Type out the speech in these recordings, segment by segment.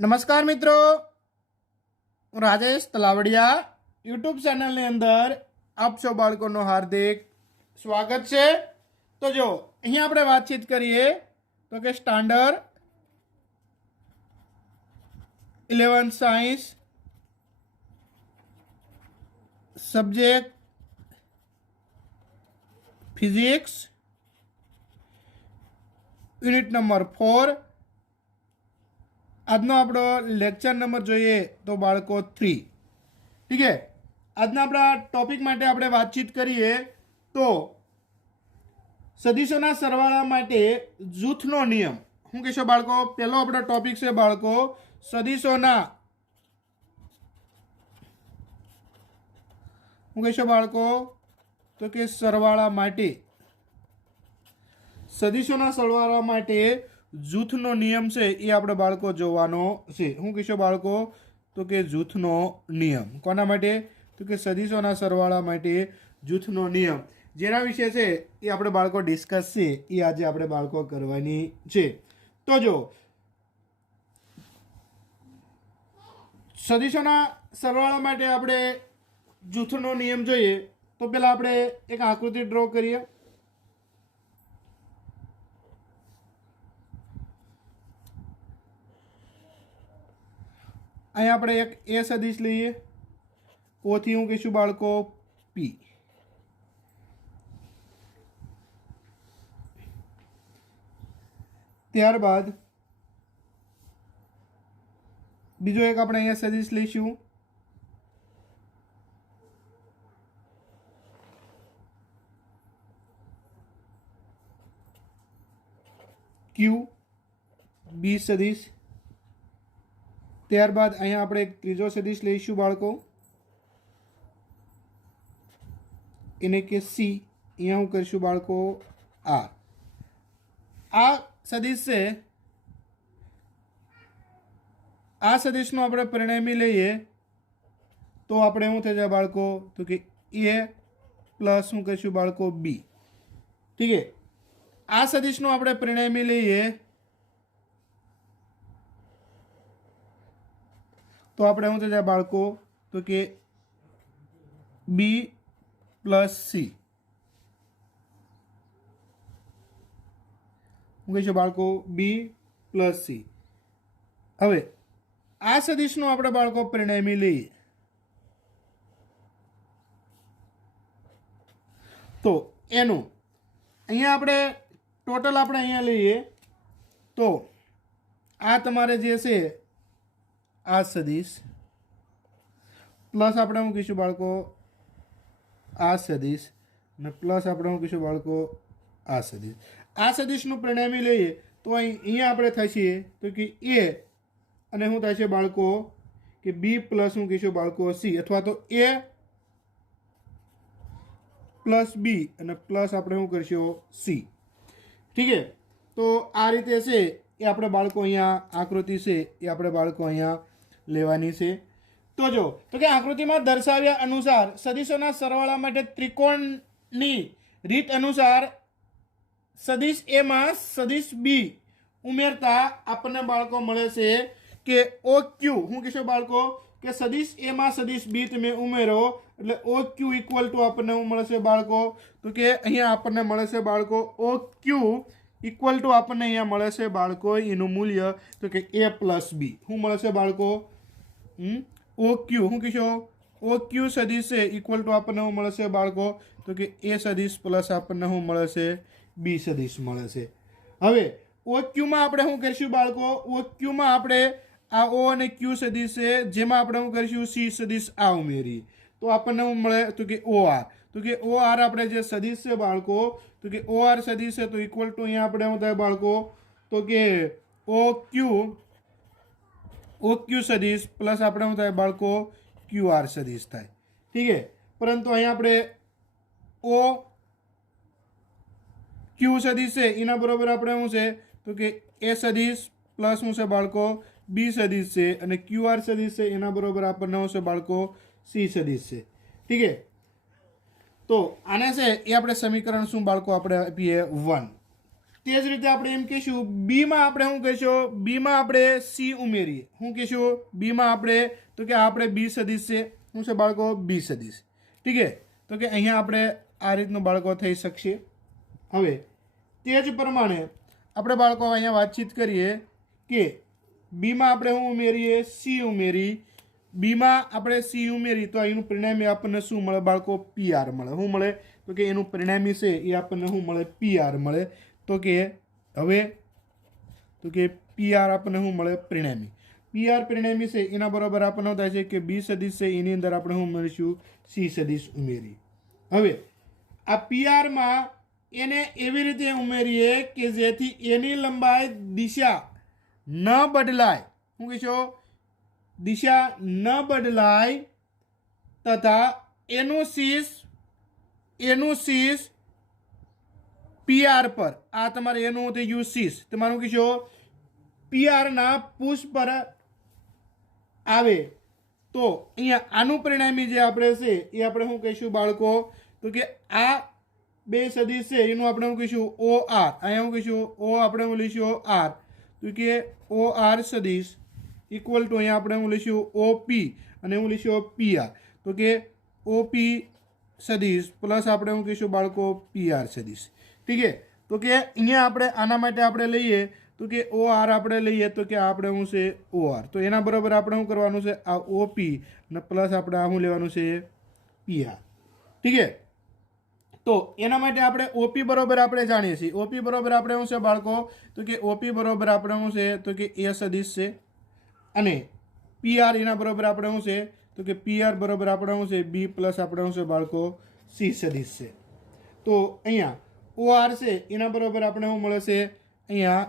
नमस्कार मित्रों, હું રાજેશ તલાવડિયા યુટ્યુબ ચેનલની અંદર આપ સૌ બાળકોનું હાર્દિક સ્વાગત છે। તો જો અહીંયા આપણે વાતચીત કરીએ તો કે standard 11 science subject physics unit number 4 આજનો આપણો લેક્ચર નંબર જોઈએ તો બાળકો 3। ठीक है, આજના આપણા ટોપિક માટે આપણે વાતચીત કરીએ તો સદિશોના સરવાળા માટે જૂથનો નિયમ। શું કહેશો બાળકો? પહેલો આપણો ટોપિક છે બાળકો સદિશોના, શું કહેશો બાળકો? તો કે સરવાળા માટે, સદિશોના સરવાળા માટે જૂથનો નિયમ છે એ આપણે બાળકો જોવાનો છે। શું કહેશો બાળકો? તો કે જૂથનો નિયમ કોના માટે? તો કે સદિશોના સરવાળા માટે જૂથનો નિયમ, જેના વિશે છે એ આપણે બાળકો ડિસ્કસ છે એ આજે આપણે બાળકો કરવાની છે। તો જો સદિશોના સરવાળા માટે આપણે જૂથનો નિયમ જોઈએ તો પહેલાં આપણે એક આકૃતિ ડ્રો કરીએ। અહીંયા આપણે એક એ સદિશ લઈએ, ઓથી હું કહીશું બાળકો પી। ત્યારબાદ બીજો એક આપણે અહીંયા સદિશ લઈશું, ક્યુ બી સદિશ। ત્યારબાદ અહીંયા આપણે એક ત્રીજો સદિશ લઈશું બાળકો, એને કે સી। અહીંયા હું કરીશું બાળકો આર। આ સદિશ છે, આ સદિશનો આપણે પરિણામી લઈએ તો આપણે શું થઈ જાય બાળકો? તો કે એ પ્લસ શું કહીશું બાળકો બી। ઠીક છે, આ સદિશનો આપણે પરિણામી લઈએ તો આપણે શું થઈ જાય બાળકો? તો કે બી પ્લસ સી। શું કહીશું બાળકો? બી પ્લસ સી। હવે આ સદિશનો આપણે બાળકો પરિણામી લઈએ તો એનું અહીંયા આપણે ટોટલ આપણે અહીંયા લઈએ તો આ તમારે જે છે આ સદિશ પ્લસ આપણે શું કહીશું બાળકો? આ સદિશ અને પ્લસ આપણે શું કહીશું બાળકો? આ સદિશ। આ સદિશનું પરિણામી લઈએ તો અહીંયા આપણે થશે તો કે એ અને શું થાય છે બાળકો? કે બી પ્લસ શું કહીશું બાળકો? સી, અથવા તો એ પ્લસ બી અને પ્લસ આપણે શું કરીશું? સી। ઠીક છે, તો આ રીતે છે એ આપણે બાળકો અહીંયા આકૃતિ છે એ આપણે બાળકો અહીંયા લેવાની છે। તો જો તો કે આકૃતિમાં દર્શાવ્યા અનુસાર સદિશોના સરવાળા માટે ત્રિકોણની રીત અનુસાર સદિશ એ માં સદિશ બી ઉમેરતા આપણને બાળકો મળે છે કે ઓ ક્યુ। શું કહેશો બાળકો? કે સદિશ એ માં સદિશ બી તમે ઉમેરો એટલે ઓ ક્યુ ઇક્વલ ટુ આપણને શું મળે છે બાળકો? તો કે અહીંયા આપણને મળે છે બાળકો ઓ ક્યુ ઇક્વલ ટુ આપણને અહીંયા મળે છે બાળકો એનું મૂલ્ય તો કે એ પ્લસ બી। શું મળે છે બાળકો? ઓ ક્યુ શું કહેશો? ઓ ક્યુ સદિશ છે ઇક્વલ ટુ આપણને શું મળે છે બાળકો? તો કે એ સદિશ પ્લસ આપણને શું મળે છે? બી સદિશ મળે છે। હવે ઓ ક્યુમાં આપણે શું કરીશું બાળકો? ઓ ક્યુમાં આપણે આ ઓ અને ક્યુ સદિશ છે જેમાં આપણે શું કરીશું? સી સદિશ આ ઉમેરી તો આપણને શું મળે? તો કે ઓ આર। તો કે ઓ આર આપણે જે સદિશ છે બાળકો તો કે ઓ આર સદિશ છે તો ઇક્વલ ટુ અહીંયા આપણે શું થાય બાળકો? તો કે ઓ ક્યુ સદિશ પ્લસ આપણે શું થાય બાળકો? ક્યુ આર સદિશ થાય। ઠીક છે, પરંતુ અહીંયા આપણે ઓ ક્યુ સદિશ છે એના બરોબર આપણે શું છે? તો કે એ સદિશ પ્લસ શું છે બાળકો? બી સદિશ છે અને ક્યુ આર સદિશ છે એના બરોબર આપણને શું છે બાળકો? સી સદિશ છે। ઠીક છે, તો આને છે એ આપણે સમીકરણ શું બાળકો આપણે આપીએ 1। તે જ રીતે આપણે એમ કહીશું બીમાં આપણે શું કહીશું, બીમાં આપણે સી ઉમેરીએ. શું કહીશું બીમાં આપણે, તો કે આપણે બી સદીશ છે. શું છે બાળકો? બી સદીશ. ઠીક છે, તો કે અહીંયા આપણે આ રીતનું બાળકો થઈ શકશે. હવે તે જ પ્રમાણે આપણે બાળકો અહીંયા વાતચીત કરીએ કે બીમાં આપણે શું ઉમેરીએ? સી ઉમેરી. બીમાં આપણે સી ઉમેરી તો એનું પરિણામી આપણને શું મળે બાળકો? પીઆર મળે. શું મળે? તો કે એનું પરિણામી છે એ આપણને શું મળે? પીઆર મળે. તો કે હવે તો કે પીઆર આપણને શું મળે? પરિણામી. પીઆર પરિણામી છે એના બરાબર આપણને થાય છે કે બી સદીશ છે એની અંદર આપણે શું ઉમેરીશું? સી સદીશ ઉમેરી. હવે આ પીઆરમાં એને એવી રીતે ઉમેરીએ કે જેથી એની લંબાઈ દિશા ન બદલાય. શું કહીશું? દિશા ન બદલાય તથા એનું શીર્ષ પીઆર પર, આ તમારે એનું થઈ ગયું શીર્ષ, તમારું કહીશું પીઆરના પુષ્પ પર આવે તો અહીંયા આનું પરિણામી જે આપણે છે એ આપણે શું કહીશું બાળકો? તો કે આ બે સદીશ છે એનું આપણે શું કહીશું? O R. અહીંયા શું કહીશું? ઓ આપણે શું લઈશું? આર. તો કે ઓ આર સદીશ ઇક્વલ ટુ અહીંયા આપણે શું લઈશું? ઓપી અને શું લઈશું? પીઆર. તો કે ઓપી સદીશ પ્લસ આપણે શું કહીશું બાળકો? પીઆર સદીશ. ઠીક છે, તો કે અહીંયા આપણે આના માટે આપણે લઈએ તો કે ઓ આર આપણે લઈએ તો કે આપણે શું છે? O R. તો એના બરાબર આપણે શું કરવાનું છે? આ ઓપી અને પ્લસ આપણે આ શું લેવાનું છે? પીઆર. ઠીક છે, તો એના માટે આપણે ઓપી બરાબર આપણે જાણીએ છીએ. ઓપી બરાબર આપણે શું છે બાળકો? તો કે ઓપી બરાબર આપણે શું છે? તો કે એ સદીશ છે અને પીઆર એના બરાબર આપણે શું છે? તો કે પીઆર બરાબર આપણે શું છે? બી પ્લસ આપણે શું છે બાળકો? સી સદીશ છે. તો અહીંયા ઓ આર છે એના બરાબર આપણે શું મળે છે? અહીંયા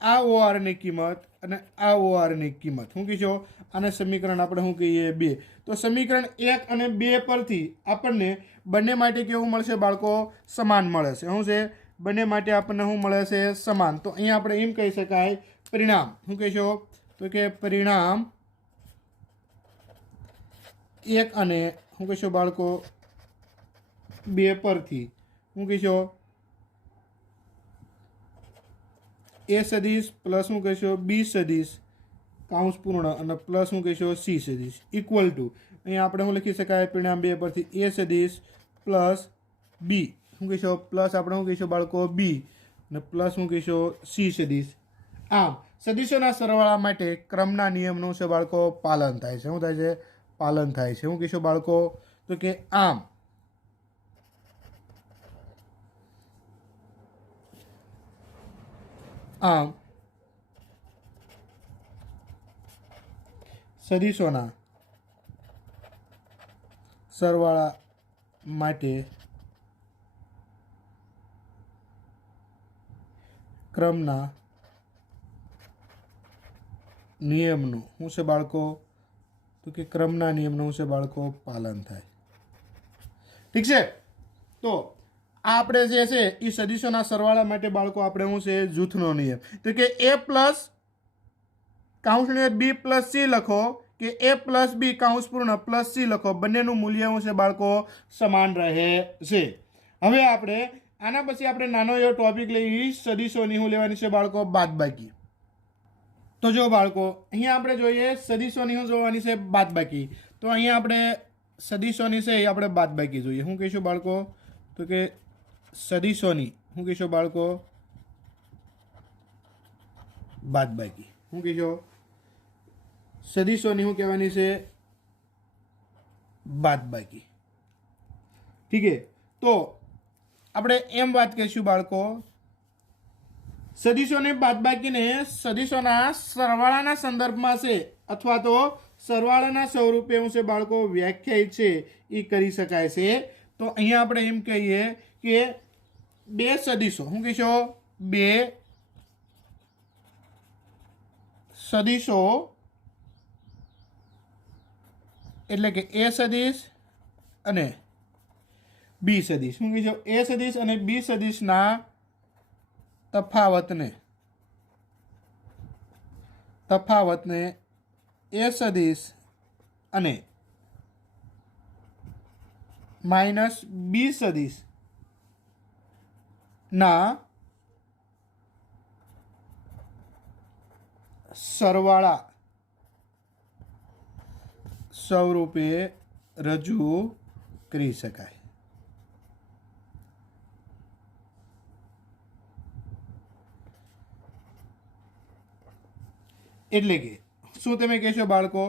આ ઓ આરની કિંમત અને આ ઓ આરની કિંમત. શું કહીશું? આને સમીકરણ આપણે શું કહીએ? 2. તો સમીકરણ 1 અને 2 પરથી આપણને બંને માટે કેવું મળશે બાળકો? સમાન મળે છે. શું છે? બંને માટે આપણને શું મળે છે? સમાન. તો અહીંયા આપણે એમ કહી શકાય પરિણામ. શું કહીશું? તો કે પરિણામ 1 અને શું કહીશું બાળકો? 2 પરથી શું કહીશું? એ સદીશ પ્લસ શું કહીશું? બી સદીશ કાઉન્સ પૂર્ણ અને પ્લસ શું કહીશું? સી સદીશ ઇક્વલ ટુ અહીંયા આપણે શું લખી શકાય? પરિણામ 2 પરથી એ સદીશ પ્લસ બી શું કહીશું? પ્લસ આપણે શું કહીશું બાળકો? બી અને પ્લસ શું કહીશું? સી સદીશ. આમ સદીશોના સરવાળા માટે ક્રમના નિયમનું છે બાળકો? પાલન થાય છે. શું થાય છે? પાલન થાય છે. શું કહીશું બાળકો? તો કે આમ સદીશોના સરવાળા માટે ક્રમના નિયમનું શું છે બાળકો? તો કે ક્રમના નિયમનું છે બાળકો? પાલન થાય. ઠીક છે, તો આ આપણે જે છે એ સદીશોના સરવાળા માટે બાળકો આપણે શું છે? જૂથનો નિયમ. તો કે એ પ્લસ કાઉન્સની બી પ્લસ સી લખો કે એ પ્લસ બી કાઉન્સ પૂર્ણ પ્લસ સી લખો, બંનેનું મૂલ્ય શું છે બાળકો? સમાન રહે છે. હવે આપણે આના પછી આપણે નાનો એવો ટોપિક લઈ સદીશોની શું લેવાની છે બાળકો? બાદબાકી. તો જો બાળકો અહીંયા આપણે જોઈએ સદીશોની શું જોવાની છે? બાદબાકી. તો અહીંયા આપણે સદીશોની છે એ આપણે બાદબાકી જોઈએ. શું કહીશું બાળકો? તો કે સદીશોની શું કહીશું બાળકો? બાદબાકી. શું કહીશું? સદીશોની શું કહેવાની છે? બાદબાકી. ઠીક છે, તો આપણે એમ વાત કરીશું બાળકો સદીશોની બાદબાકીને સદીશોના સરવાળાના સંદર્ભમાં છે અથવા તો સરવાળાના સ્વરૂપે શું છે બાળકો? વ્યાખ્યાયિત છે એ કરી શકાય છે. તો અહીંયા આપણે એમ કહીએ કે બે સદીશો. શું કહીશું? બે સદીશો એટલે કે એ સદીશ અને બી સદીશ. શું કહીશું? એ સદીશ અને બી સદીશના તફાવતને એ સદીશ અને માઇનસ બી સદીશ ના સરવાળા સ્વરૂપે રજૂ કરી શકાય. એટલે કે શું તમે કહેશો બાળકો,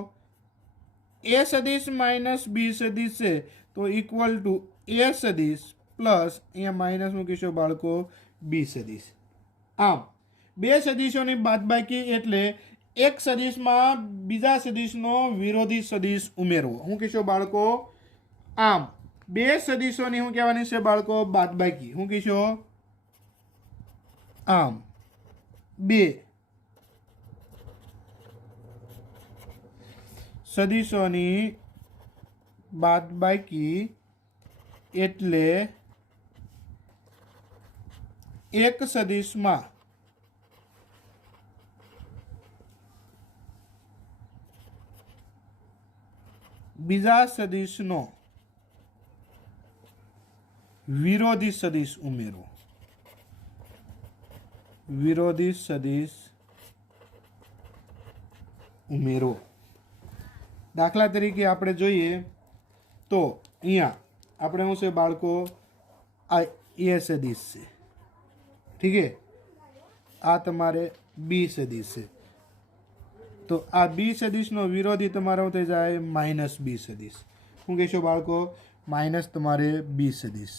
એ સદિશ માઇનસ બી સદિશ છે તો ઇક્વલ ટુ એ સદિશ પ્લસ અહીંયા માઇનસ મૂકીશું બાળકો બી સદિશ. આમ બે સદિશોની બાદબાકી એટલે એક સદિશમાં બીજા સદિશનો વિરોધી સદિશ ઉમેરવો. શું કહીશું બાળકો? આમ બે સદિશોની શું કહેવાની છે બાળકો? બાદબાકી. શું કહીશું? આમ બે સદિશોની બાદબાકી એટલે એક સદિશમાં બીજા સદિશનો વિરોધી સદિશ ઉમેરવો. વિરોધી સદિશ ઉમેરવો. દાખલા તરીકે આપણે જોઈએ તો અહીંયા આપણે શું છે બાળકો? આ એ સદિશ છે, ઠીક છે, આ તમારે બી સદિશ છે. તો આ બી સદિશનો વિરોધી તમારો થઈ જાય માઇનસ બી સદિશ. શું કહેશો બાળકો? માઇનસ તમારે બી સદિશ.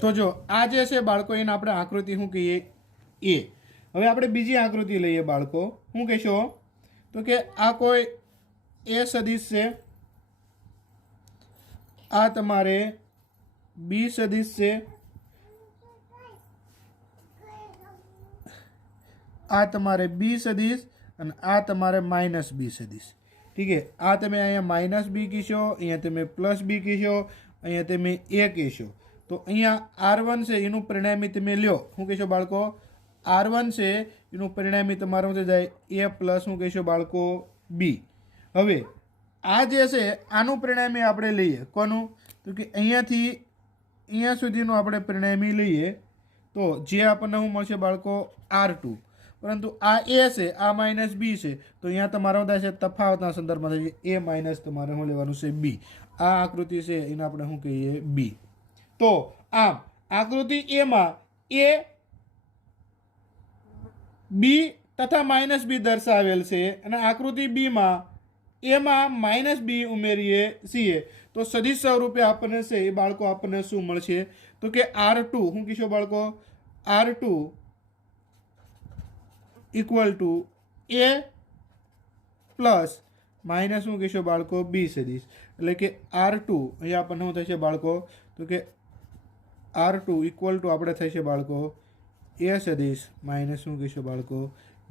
તો જો આ જે છે બાળકો એને આપણે આકૃતિ શું કહીએ? એ. હવે આપણે બીજી આકૃતિ લઈએ બાળકો. શું કહેશો? તો કે આ કોઈ એ સદિશ છે, આ તમારે બી સદિશ છે, આ તમારે બી સદિશ અને આ તમારે માઇનસ બી સદિશ. ઠીક છે, આ તમે અહીંયા માઇનસ બી કહેશો, અહીંયા તમે પ્લસ બી કહેશો, અહીંયા તમે એ કહેશો. તો અહીંયા R1 છે એનું પરિણામી તમે લ્યો. શું કહેશો બાળકો? R1 છે એનું પરિણામી તમારું થઈ જાય એ પ્લસ શું કહેશો બાળકો? બી. હવે આ જે છે આનું પરિણામી આપણે લઈએ. કોનું? તો કે અહીંયાથી અહીંયા સુધીનું આપણે પરિણામી લઈએ તો જે આપણને શું મળશે બાળકો? R2. પરંતુ આ એ છે, આ માઇનસ બી છે, તો અહીંયા તમારો થાય છે તફાવતના સંદર્ભમાં થાય છે એ માઇનસ તમારે શું લેવાનું છે? બી. આ આકૃતિ છે એને આપણે શું કહીએ? બી. તો આમ આકૃતિ એમાં એ બી તથા માઇનસ બી દર્શાવેલ છે અને આકૃતિ બીમાં એમાં માઇનસ બી ઉમેરીએ છીએ તો સદિશ સ્વરૂપે આપણને છે એ બાળકો આપણને શું મળશે? તો કે R2. શું કહીશું બાળકો? R2 equal to A plus minus શું કહીશું બાળકો? બી સદિશ. એટલે કે R2 અહીંયા આપણને શું થશે બાળકો? તો કે R2 ઇક્વલ ટુ આપણે થશે બાળકો એ સદિશ માઇનસ શું કહીશું બાળકો?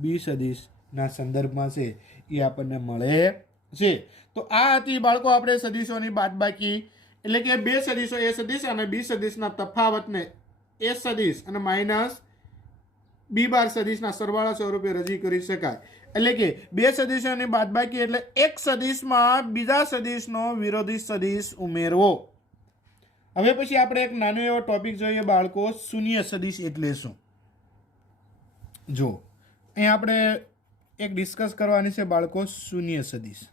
બી સદિશના સંદર્ભમાં છે એ આપણને મળે છે. તો આ હતી બાળકો આપણે સદિશોની બાદબાકી એટલે કે બે સદિશો એ સદિશ અને બી સદિશના તફાવતને એ સદિશ અને માઇનસ બી બાર સદિશના સરવાળા સ્વરૂપે રજૂ કરી શકાય. એટલે કે બે સદિશોની બાદબાકી એટલે એક સદિશમાં બીજા સદિશનો વિરોધી સદિશ ઉમેરવો. હવે પછી આપણે એક નાનો એવો ટોપિક જોઈએ બાળકો, શૂન્ય સદિશ એટલે શું? જો અહીં આપણે એક ડિસ્કસ કરવાની છે બાળકો, શૂન્ય સદિશ.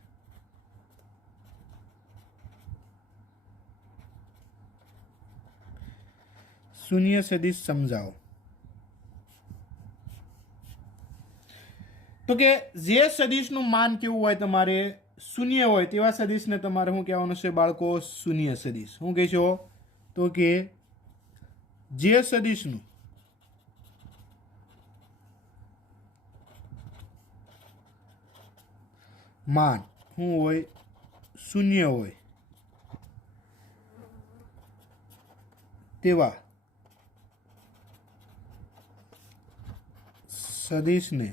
શૂન્ય સદિશ સમજાવો. તો કે જે સદિશનું માન કેવું હોય તમારે? શૂન્ય હોય તેવા સદિશને તમારે શું કહેવાનું છે બાળકો? શૂન્ય સદિશ. શું કહેશો? તો કે જે સદિશનું માન શું હોય? શૂન્ય હોય તેવા સદિશને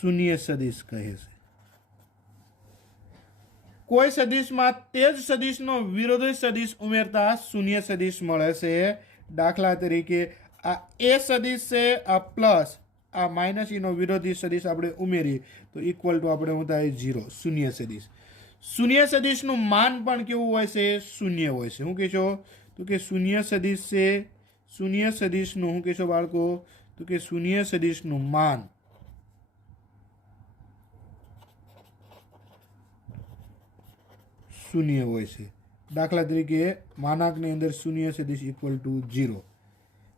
શૂન્ય સદિશ કહે છે. કોઈ સદિશમાં તે જ સદિશનો વિરોધી સદિશ ઉમેરતા શૂન્ય સદિશ મળે છે. દાખલા તરીકે આ એ સદિશ છે, આ પ્લસ આ માઇનસ એનો વિરોધી સદિશ આપણે ઉમેરીએ તો ઇક્વલ ટુ આપણે શું થાય? 0. શૂન્ય સદિશ. શૂન્ય સદિશનું માન પણ કેવું હોય છે? શૂન્ય હોય છે. શું કહેશો? તો કે શૂન્ય સદિશ છે, શૂન્ય સદિશનું શું કહેશો બાળકો? તો તો કે શૂન્ય સદિશનું માન શૂન્ય હોય છે. દાખલા તરીકે માનાંકની અંદર શૂન્ય સદિશ ઇક્વલ ટુ 0.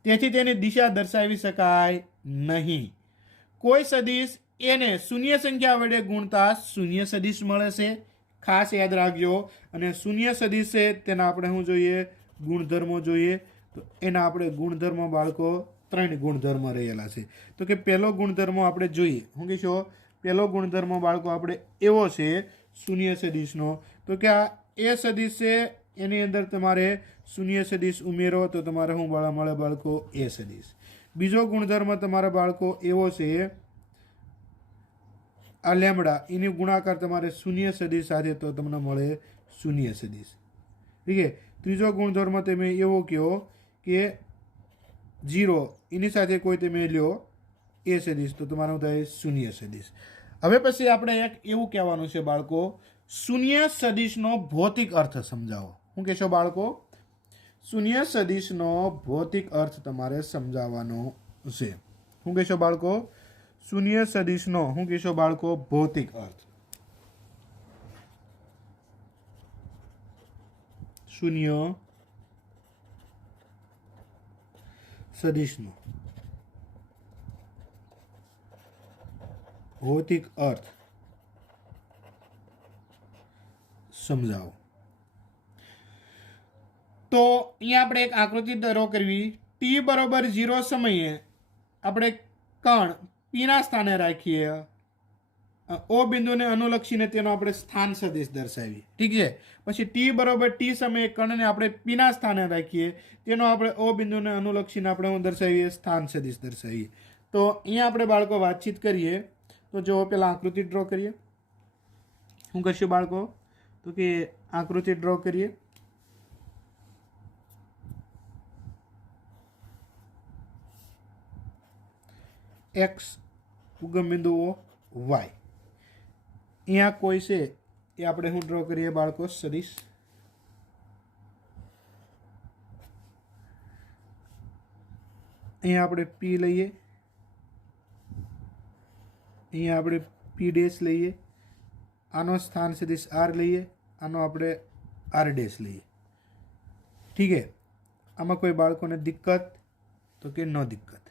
તેથી તેની દિશા દર્શાવી શકાય નહીં. કોઈ સદિશ એને શૂન્ય સંખ્યા વડે ગુણતા શૂન્ય સદિશ મળે છે, ખાસ યાદ રાખજો. અને શૂન્ય સદિશ છે તેના આપણે શું જોઈએ? ગુણધર્મો જોઈએ. તો એના આપણે ગુણધર્મો બાળકો 3 ગુણધર્મ રહેલા છે. તો કે પહેલો ગુણધર્મ આપણે જોઈએ. શું કહીશું? પહેલો ગુણધર્મ બાળકો આપણે એવો છે શૂન્ય સદિશનો, તો કે આ એ સદિશ છે એની અંદર તમારે શૂન્ય સદિશ ઉમેરો તો તમારે શું મળે બાળકો? એ સદિશ. બીજો ગુણધર્મ તમારા બાળકો એવો છે આ લેમડા, એની ગુણાકાર તમારે શૂન્ય સદિશ સાથે તો તમને મળે શૂન્ય સદિશ. ઠીક છે. ત્રીજો ગુણધર્મ તમે એવો કહો કે 0 એની સાથે કોઈ તમે લ્યો એ સદિશ તો તમારું થાય શૂન્ય સદિશ. હવે પછી આપણે એક એવું કહેવાનું છે બાળકો, શૂન્ય સદિશનો ભૌતિક અર્થ સમજાવો. શું કહેશો બાળકો? શૂન્ય સદિશનો ભૌતિક અર્થ તમારે સમજાવવાનો છે. શું કહેશો બાળકો? શૂન્ય સદિશનો શું કહેશો બાળકો? ભૌતિક અર્થ. શૂન્ય સદિશનો ભૌતિક અર્થ સમજાવો. તો અહીંયા આપણે એક આકૃતિ ડ્રો કરવી. ટી બરોબર 0 સમયે આપણે કણ પીના સ્થાને રાખીએ. ઓ બિંદુને અનુલક્ષીને તેનો આપણે સ્થાન સદિશ દર્શાવીએ. ઠીક છે. પછી ટી બરોબર ટી સમયે કણને આપણે પીના સ્થાને રાખીએ, તેનો આપણે ઓ બિંદુને અનુલક્ષીને આપણે શું દર્શાવીએ? સ્થાન સદિશ દર્શાવીએ. તો અહીંયા આપણે બાળકો વાતચીત કરીએ. તો જો પેલા આકૃતિ ડ્રો કરીએ. શું કરશું બાળકો? તો કે આકૃતિ ડ્રો કરીએ. એક્સ ઉગમ બિંદુઓ વાય, અહીંયા કોઈ છે એ આપણે શું ડ્રો કરીએ બાળકો? સદિશ. અહીંયા આપણે પી લઈએ, અહીંયા આપણે પી ડેશ લઈએ, આનો સ્થાન સદિશ આર લઈએ, આનો આપણે આર ડેશ લઈએ. ઠીક છે. આમાં કોઈ બાળકોને દિક્કત? તો કે ન દિક્કત.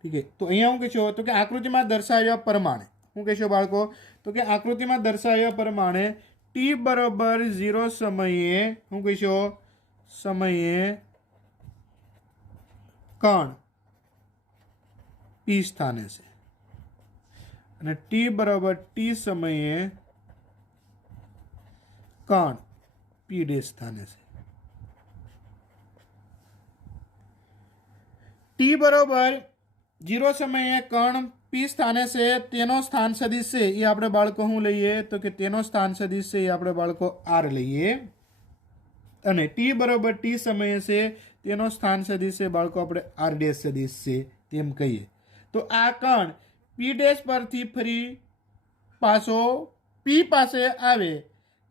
ઠીક છે. તો અહીંયા હું કહેશો તો કે આકૃતિમાં દર્શાવ્યા પ્રમાણે શું કહેશો બાળકો? તો કે આકૃતિમાં દર્શાવ્યા પ્રમાણે ટી બરોબર 0 સમયે શું કહેશો? સમયે કણ પી સ્થાને છે અને ટી બરાબર ટી સમયે કણ પી ડેશ સ્થાને છે. ટી બરાબર 0 સમયે કણ પી સ્થાને છે, તેનો સ્થાન સદિશ છે એ આપણે બાળકો શું લઈએ? તો કે તેનો સ્થાન સદિશ છે એ આપણે બાળકો આર લઈએ. અને ટી બરાબર ટી સમયે છે તેનો સ્થાન સદિશ છે બાળકો આપણે આર ડેશ સદિશ છે તેમ કહીએ. તો આ કણ પી ડેશ પરથી ફરી પાછો પી પાસે આવે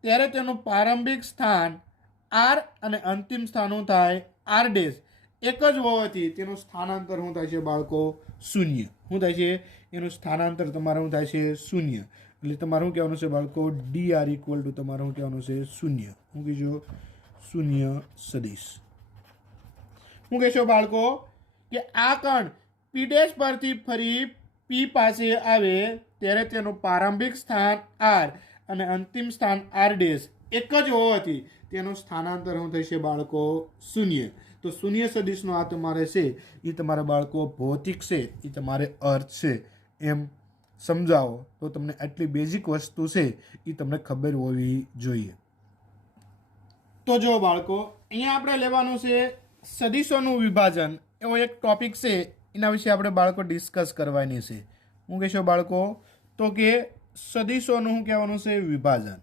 ત્યારે તેનું પ્રારંભિક સ્થાન આર અને અંતિમ સ્થાન શું થાય? આર ડેશ એક જ હોવાથી તેનું સ્થાનાંતર શું થાય છે બાળકો? શૂન્ય. શું થાય છે? એનું સ્થાનાંતર તમારે શું થાય છે? શૂન્ય. એટલે તમારે શું કહેવાનું છે બાળકો? ડી આર ઇક્વલ ટુ તમારે શું કહેવાનું છે? શૂન્ય. શું કહેજો? શૂન્ય સદિશ. શું કહેશો બાળકો? કે આ કણ પી ડેશ પરથી ફરી પી પાસે આવે ત્યારે તેનું પ્રારંભિક સ્થાન આર અને અંતિમ સ્થાન આર ડેશ એક જ હોવાથી તેનું સ્થાનાંતર શું થશે બાળકો? શૂન્ય. તો શૂન્ય સદિશનો આ તમારે છે એ તમારા બાળકો ભૌતિક છે એ તમારે અર્થ છે એમ સમજાવો તો તમને આટલી બેઝિક વસ્તુ છે એ તમને ખબર હોવી જોઈએ. તો જો બાળકો અહીંયા આપણે લેવાનું છે સદિશોનું વિભાજન. એવો એક ટોપિક છે, એના વિશે આપણે બાળકો ડિસ્કસ કરવાની છે. હું કહેશો બાળકો? તો કે સદિશોનું શું કહેવાનું છે? વિભાજન.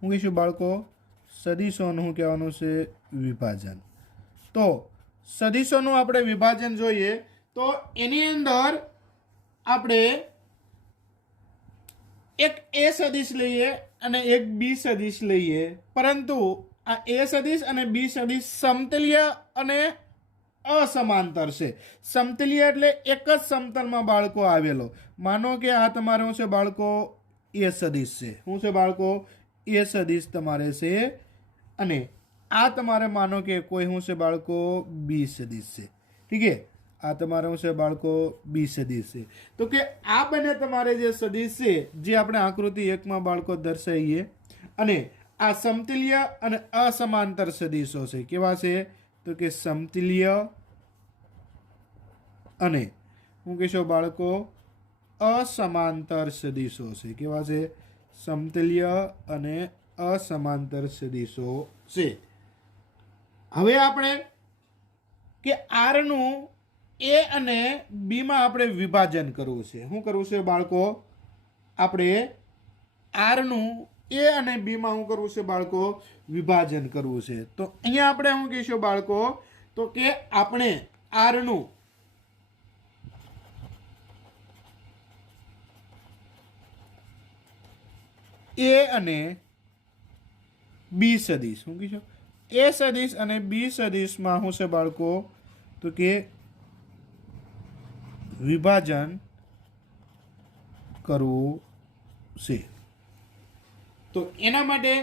હું કહીશું બાળકો? સદિશોનું શું કહેવાનું છે? વિભાજન. તો સદિશોનું આપણે વિભાજન જોઈએ તો એની અંદર આપણે એક એ સદિશ લઈએ અને એક બી સદિશ લઈએ, પરંતુ આ એ સદિશ અને બી સદિશ સમતલીય અને અસમાંતર છે. સમતલીય એટલે એક જ સમતલમાં બાળકો આવેલો. માનો કે આ તમારે શું છે બાળકો એ સદિશ છે. શું છે બાળકો? એ સદિશ તમારે છે. અને આ તમારે માનો કે કોઈ શું છે બાળકો બી સદિશ છે. ઠીક છે, આ તમારે શું છે બાળકો બી સદિશ છે. તો કે આ બંને તમારે જે સદિશ છે જે આપણે આકૃતિ 1 માં બાળકો દર્શાવીએ, અને આ સમતુલ્ય અને અસમાંતર સદિશો છે. કેવા છે? તો કે સમતુલ્ય અને શું કહેશો બાળકો અસમાંતર સદિશો છે. કેવા છે? સમતુલ્ય અને અસમાંતર સદિશો છે. હવે આપણે કે આર નું એ અને બી માં આપણે વિભાજન કરવું છે. શું કરવું છે બાળકો? આપણે આર નું એ અને બી માં શું કરવું છે બાળકો? વિભાજન કરવું છે. તો અહીંયા આપણે શું કહીશું બાળકો? તો કે આપણે આર નું એ અને બી સદિશ, શું કહીશું? એ સદિશ અને બી સદિશમાં શું છે બાળકો? તો કે વિભાજન કરવું છે. તો એના માટે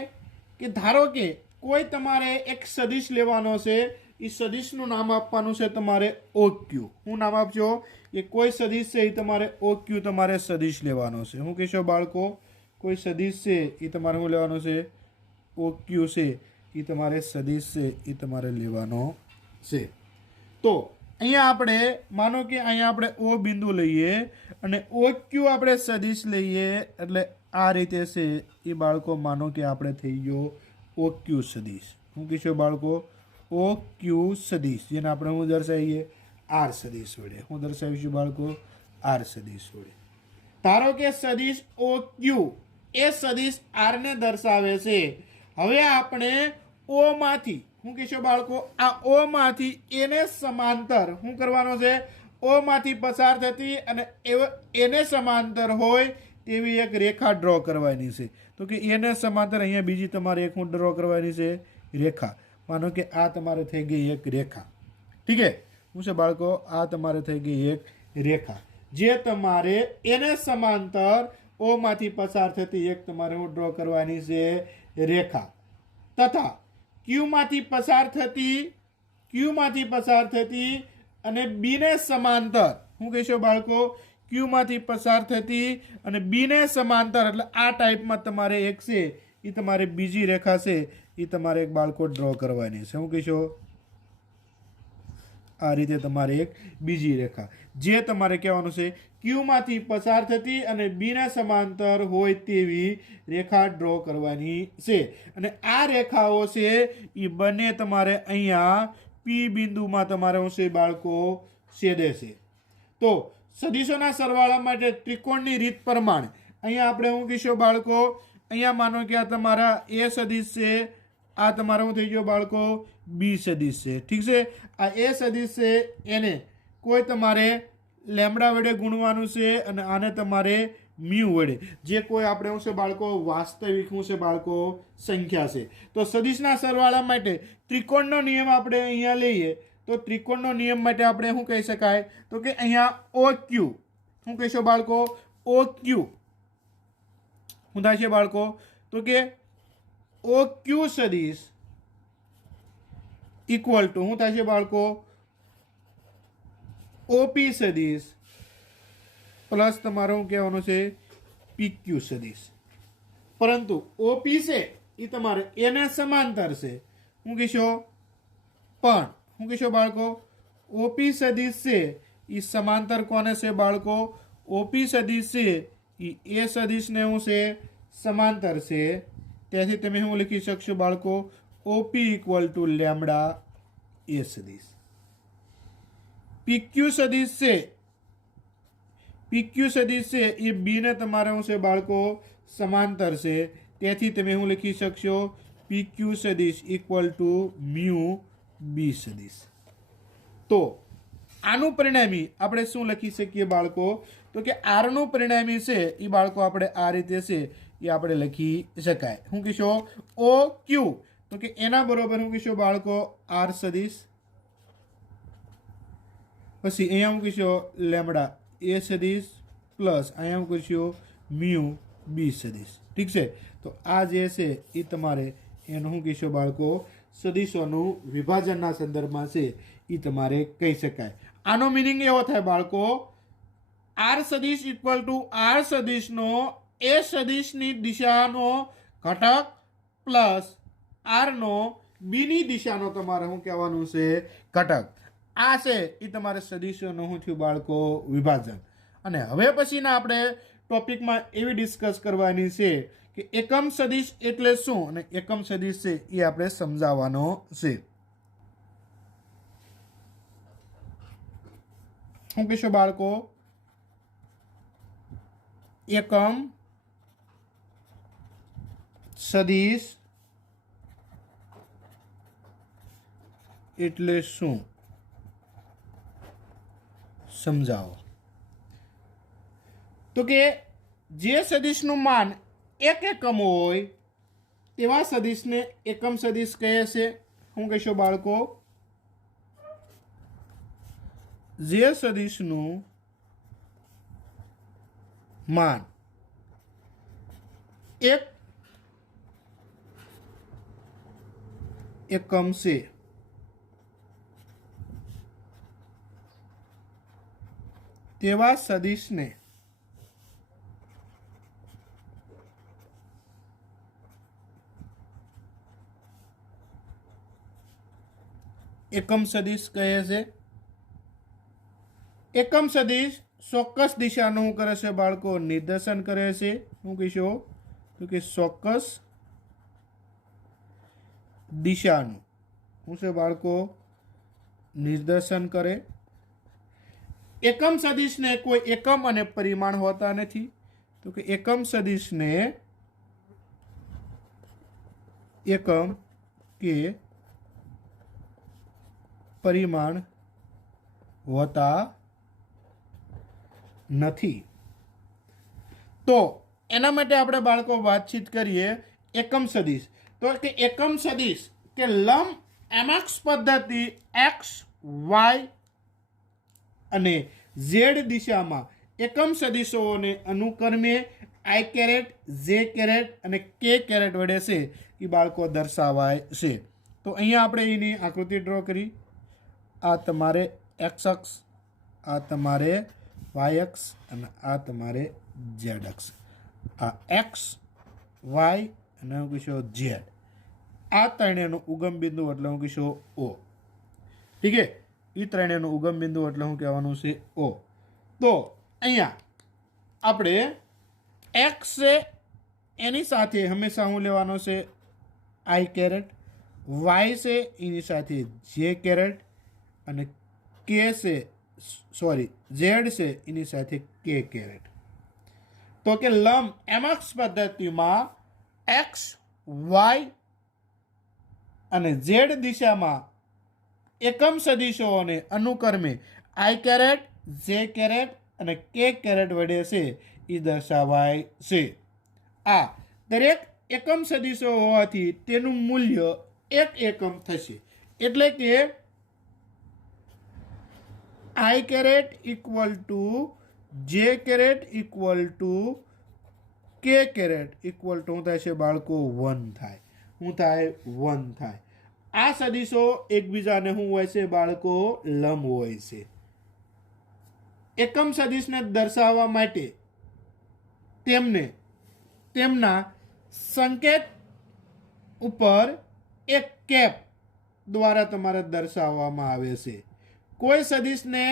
કે ધારો કે કોઈ તમારે એક સદિશ લેવાનો છે, એ સદિશનું નામ આપવાનું છે તમારે OQ. શું નામ આપજો? કે કોઈ સદિશ છે એ તમારે OQ તમારે સદિશ લેવાનો છે. શું કહેશો બાળકો? કોઈ સદિશ છે એ તમારે શું લેવાનો છે? OQ છે એ તમારે સદિશ છે એ તમારે લેવાનો છે. તો અહીંયા આપણે માનો કે અહીંયા આપણે O બિંદુ લઈએ અને OQ આપણે સદિશ લઈએ, એટલે આ રીતે છે એ બાળકો માનો કે આપણે થઈ ગયો OQ સદિશ. શું કહીશું બાળકો? OQ સદિશ, જેને આપણે શું દર્શાવીએ? આર સદિશ વડે. શું દર્શાવીશું બાળકો? આર સદિશ વડે. ધારો કે સદિશ OQ એ સદિશ આર ને દર્શાવે છે. હવે આપણે O માંથી શું કહીશું બાળકો? આ O માંથી એને સમાંતર શું કરવાનો છે? O માંથી પસાર થતી અને એને સમાંતર હોય તેવી એક રેખા ડ્રો કરવાની છે. તો કે એને સમાંતર અહીંયા બીજી તમારે એક હું ડ્રો કરવાની છે રેખા. માનો કે આ તમારે થઈ ગઈ એક રેખા. ઠીક છે, શું છે બાળકો? આ તમારે થઈ ગઈ એક રેખા, જે તમારે એને સમાંતર O માંથી પસાર થતી એક તમારે હું ડ્રો કરવાની છે રેખા, તથા Q માંથી પસાર થતી અને B ને સમાંતર. શું કહેશો બાળકો? Q માંથી પસાર થતી અને B ને સમાંતર, એટલે આ ટાઈપમાં તમારે એક છે એ તમારે બીજી રેખા છે એ તમારે એક બાળકો ડ્રો કરવાની છે. શું કહેશો? આ રીતે તમારે એક બીજી રેખા, જે તમારે કહેવાનું છે Q માંથી પસાર થતી અને B ને સમાંતર હોય તેવી રેખા ડ્રો કરવાની છે. અને આ રેખાઓ છે એ બંને તમારે અહીંયા P બિંદુમાં તમારે શું છે બાળકો? છેદે છે. તો સદિશોના સરવાળા માટે ત્રિકોણની રીત પ્રમાણે અહીંયા આપણે શું કહીશું બાળકો? અહીંયા માનો કે આ તમારા એ સદિશ છે, આ તમારો શું થઈ ગયો બાળકો? બી સદિશ છે. ઠીક છે, આ એ સદિશ છે એને કોઈ તમારે લેમડા વડે ગુણવાનું છે અને આને તમારે મ્યુ વડે, જે કોઈ આપણે શું છે બાળકો? વાસ્તવિક શું છે બાળકો? સંખ્યા છે. તો સદિશના સરવાળા માટે ત્રિકોણનો નિયમ આપણે અહીંયા લઈએ, તો ત્રિકોણનો નિયમ માટે આપણે શું કહી શકાય? તો કે અહીંયા OQ, શું કહીશું બાળકો? OQ શું થાય છે બાળકો? તો કે OQ સદિશ ઇક્વલ ટુ શું થાય છે બાળકો? OP સદિશ પ્લસ તમારે શું કહેવાનું છે? PQ સદિશ. પરંતુ OP છે એ તમારે એને સમાંતર છે. શું કહેશો? પણ શું કહેશો બાળકો? OP સદિશ છે એ સમાંતર કોને છે બાળકો? OP સદિશ છે એ સદિશને શું છે? સમાંતર છે. તેથી તમે શું લખી શકશો બાળકો? OP ઇક્વલ ટુ લેમડા એ સદિશ. PQ સદિશ છે એ બી ને તમારે શું છે બાળકો? સમાંતર છે. તેથી તમે શું લખી શકશો? PQ સદિશ ઇક્વલ ટુ મ્યુ બી સદિશ. તો આનું પરિણામી આપણે શું લખી શકીએ બાળકો? તો કે આર નું પરિણામી છે એ બાળકો આપણે આ રીતે છે એ આપણે લખી શકાય. શું કહીશો? OQ तो कि एना बरोबर मूकीशो बाळको आर सदिश, पछी अहींया मूकीशो लेमडा ए सदिश प्लस अहींया मूकीशो म्यू बी सदिश। ठीक है, तो आ जे छे ए तमारे एनु शुं कहीशो बाळको सदिशोनुं विभाजनना संदर्भमां छे ए तमारे कही शकाय। आनो मीनिंग एवो थाय बाळको आर सदिश इक्वल टू आर सदिशनो ए सदिशनी दिशानो घटक प्लस आर नो बी नी दिशानो तमारे शुं कहेवानुं छे घटक। आ छे ए तमारे सदिशोनुं शुं थयुं बाळको विभाजन। अने हवे पछीना आपणे टॉपिकमां एवी डिस्कस करवानी छे कि एकम सदिश एटले शुं अने एकम सदिश छे ए आपणे समजावવાનો छे। शुं कहेशो बाळको एकम सदिश एटले शुं समजावो। तो के जे सदिशनुं मान एक एकम होय तेवा सदिशने एकम सदिश कहे छे। शुं कहेशो बाळको जे सदिशनुं मान एक एकम से तेवा सदिशने एकम सदिश कहे छे। एकम सदिश ચોક્કસ દિશાનું શું કરે છે બાળકો નિર્દેશન કરે છે। શું કહીશો તો કે ચોક્કસ દિશાનું શું છે બાળકો નિર્દેશન કરે। એકમ સદિશને કોઈ એકમ અને પરિમાણ હોતા નથી, તો કે એકમ સદિશને એકમ કે પરિમાણ હોતા નથી। તો એના માટે આપણે બાળકો વાતચીત કરીએ એકમ સદિશ। તો કે એકમ સદિશ કે લંબ એમએક્સ પદ્ધતિ એક્સ વાય અને ઝેડ દિશામાં એકમ સદિશોને અનુક્રમે આઈ કેરેટ જે કેરેટ અને કે કેરેટ વડે છે એ બાળકો દર્શાવાય છે। તો અહીંયા આપણે એની આકૃતિ ડ્રો કરી। આ તમારે એક્સ અક્ષ, આ તમારે વાય અક્ષ અને આ તમારે ઝેડ અક્ષ। આ એક્સ વાય અને હું કહીશો ઝેડ, આ ત્રણેયનું ઉગમ બિંદુ એટલે હું કહીશો ઓ। ઠીક છે, એ ત્રણેયનું ઉગમ બિંદુ એટલે હું કહેવાનું છે ઓ। તો અહીંયા આપણે એક્સ છે એની સાથે હંમેશા હું લેવાનો છે આઈ કેરેટ, વાય છે એની સાથે જે કેરેટ અને કે છે સોરી ઝેડ છે એની સાથે કે કેરેટ। તો કે લંબ એમએક્સ પદ્ધતિમાં એક્સ વાય અને ઝેડ દિશામાં એકમ સદિશોને અનુક્રમે આઈ કેરેટ જે કેરેટ અને કે કેરેટ વડે છે એ દર્શાવાય છે। આ દરેક એકમ સદિશો હોવાથી તેનું મૂલ્ય એક એકમ થશે। એટલે કે આઈ કેરેટ ઇક્વલ ટુ જે કેરેટ ઇક્વલ ટુ કે કેરેટ ઇક્વલ ટુ શું થાય છે બાળકો 1 થાય। શું થાય 1 થાય। આ સદિશો એકબીજાને શું હોય છે બાળકો લંબ હોય છે। એકમ સદિશને દર્શાવવા માટે તેમને તેમના સંકેત ઉપર એક કેપ દ્વારા તમારે દર્શાવવામાં આવે છે। કોઈ સદિશને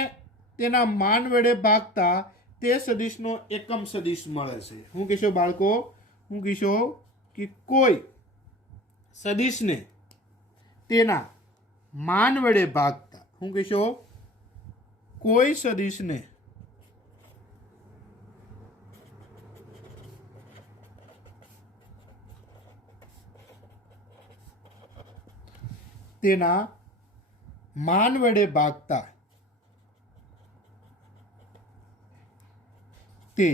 તેના માન વડે ભાગતા તે સદિશનો એકમ સદિશ મળે છે। હું કહીશો બાળકો, હું કહીશો કે કોઈ સદિશને તેના માન વડે ભાગતા, હું કહીશો કોઈ સદિશને તેના માન વડે ભાગતા તે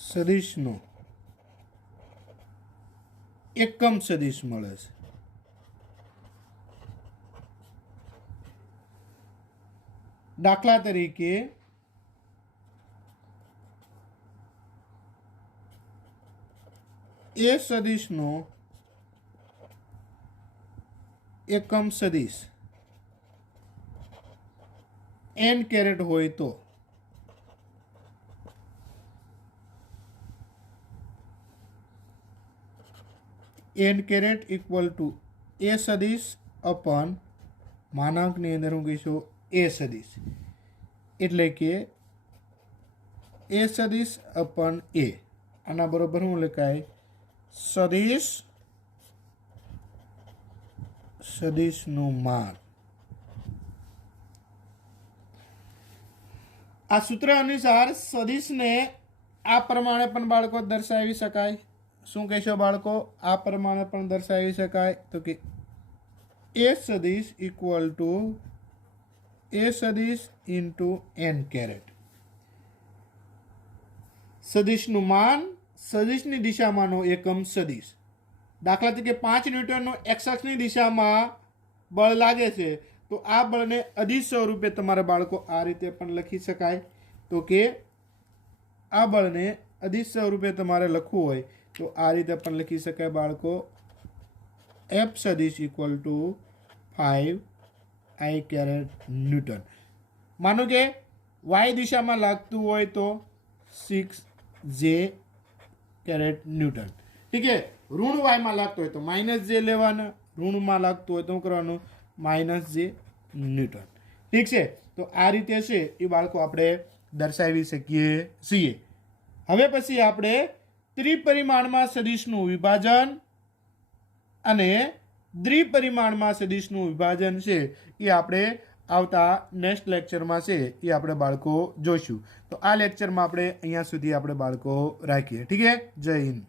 સદિશનો એકમ સદિશ મળે છે. દાખલા તરીકે એ સદિશનો એકમ સદિશ n કેરેટ હોય તો n કેરેટ ઇક્વલ ટુ એ સદિશ અપન માનાંકની અંદર હું કહીશું એ સદિશ, એટલે કે એ સદિશ અપન એ. આના બરોબર શું લખાય? સદિશનું માન. આ સૂત્ર અનુસાર સદિશને આ પ્રમાણે પણ બાળકો દર્શાવી શકાય. શું કહેશો બાળકો? આ પ્રમાણે પણ દર્શાવી શકાય. તો કે એ સદિશ ઇક્વલ ટુ એ સદિશ ઇન્ટુ n કેરેટ. સદિશનું માન સદિશની દિશામાંનો એકમ સદિશ. દાખલા તરીકે 5 ન્યૂટનનો એક્સ અક્ષની દિશામાં બળ લાગે છે, તો આ બળને અદિશ સ્વરૂપે તમારા બાળકો આ રીતે પણ લખી શકાય. તો કે આ બળને અદિશ સ્વરૂપે તમારે લખવું હોય તો આ રીતે પણ લખી શકાય બાળકો. એફ સદિશ equal to 5 I caret newton. માનો કે વાય દિશામાં લાગતું હોય તો 6 J કેરેટ ન્યૂટન. ઠીક છે. ઋણ વાયમાં લાગતું હોય તો -J લેવાના, ઋણમાં લાગતું હોય તો શું કરવાનું? -J newton. ઠીક છે. તો આ રીતે છે એ બાળકો આપણે દર્શાવી શકીએ છીએ. હવે પછી આપણે ત્રિપરિમાણમાં સદિશનું વિભાજન અને દ્વિપરિમાણમાં સદિશનું વિભાજન છે એ આપણે આવતા નેક્સ્ટ લેક્ચરમાં છે એ આપણે બાળકો જોઈશું. તો આ લેક્ચરમાં આપણે અહીંયા સુધી આપણે બાળકો રાખીએ. ઠીક છે. જય હિન્દ.